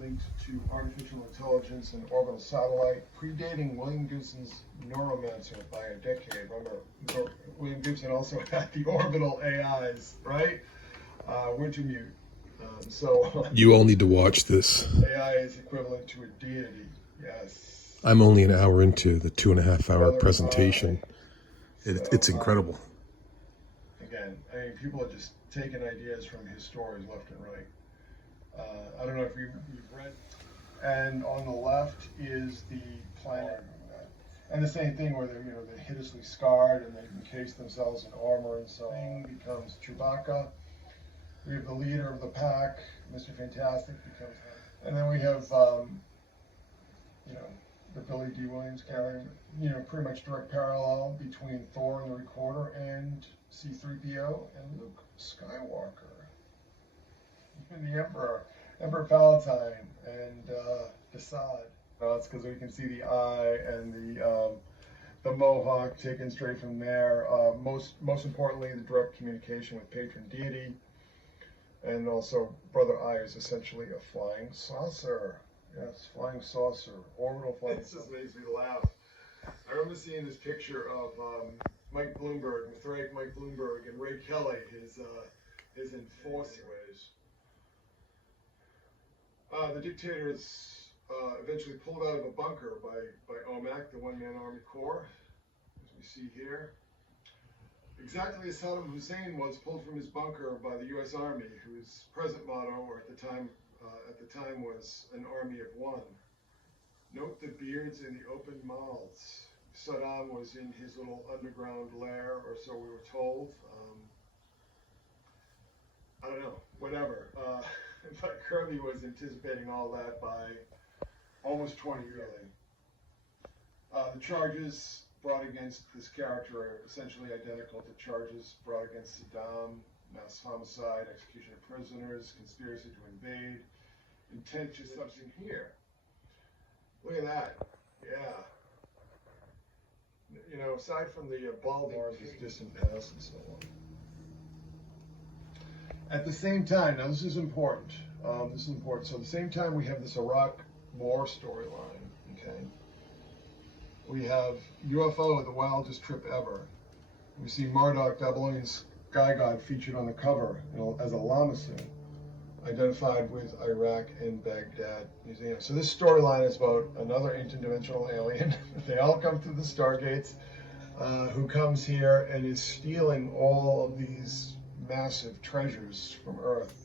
linked to artificial intelligence and orbital satellite, predating William Gibson's Neuromancer by a decade. Remember, William Gibson also had the orbital AIs, right? Wintermute. So You all need to watch this. AI is equivalent to a deity. Yes. I'm only an hour into the 2.5 hour Brother, presentation. So, It's incredible. Again, I mean, people are just taking ideas from his stories left and right. I don't know if you've read. And on the left is the planet. And the same thing where they're hideously scarred and they encase themselves in armor and so on. Becomes Chewbacca. We have the leader of the pack, Mr. Fantastic becomes, and then we have, the Billy D. Williams character, pretty much direct parallel between Thor and the Recorder and C-3PO and Luke Skywalker. Even the Emperor Palatine and Desaad. It's because we can see the eye and the mohawk taken straight from there. Most importantly, the direct communication with patron deity. And also, Brother Eye is essentially a flying saucer. Yes, flying saucer, orbital flying saucer. This just makes me laugh. I remember seeing this picture of Mike Bloomberg, Mike Bloomberg, and Ray Kelly, his enforcers. The dictators eventually pulled out of a bunker by OMAC, the one-man army corps, as we see here. Exactly as Saddam Hussein was pulled from his bunker by the U.S. Army, whose present motto, or at the time, was an army of one. Note the beards and the open mouths. Saddam was in his little underground lair, or so we were told. I don't know, whatever. But Kirby was anticipating all that by almost 20 years. The charges brought against this character are essentially identical to charges brought against Saddam: mass homicide, execution of prisoners, conspiracy to invade, intent to substance here. Look at that. Yeah. Aside from the balding of his distant past and so on. At the same time, now this is important. So at the same time, we have this Iraq war storyline, okay? We have UFO, the wildest trip ever. We see Marduk, Babylonian sky god, featured on the cover as a lamasu, identified with Iraq and Baghdad Museum. So this storyline is about another interdimensional alien. They all come through the Stargates, who comes here and is stealing all of these massive treasures from Earth.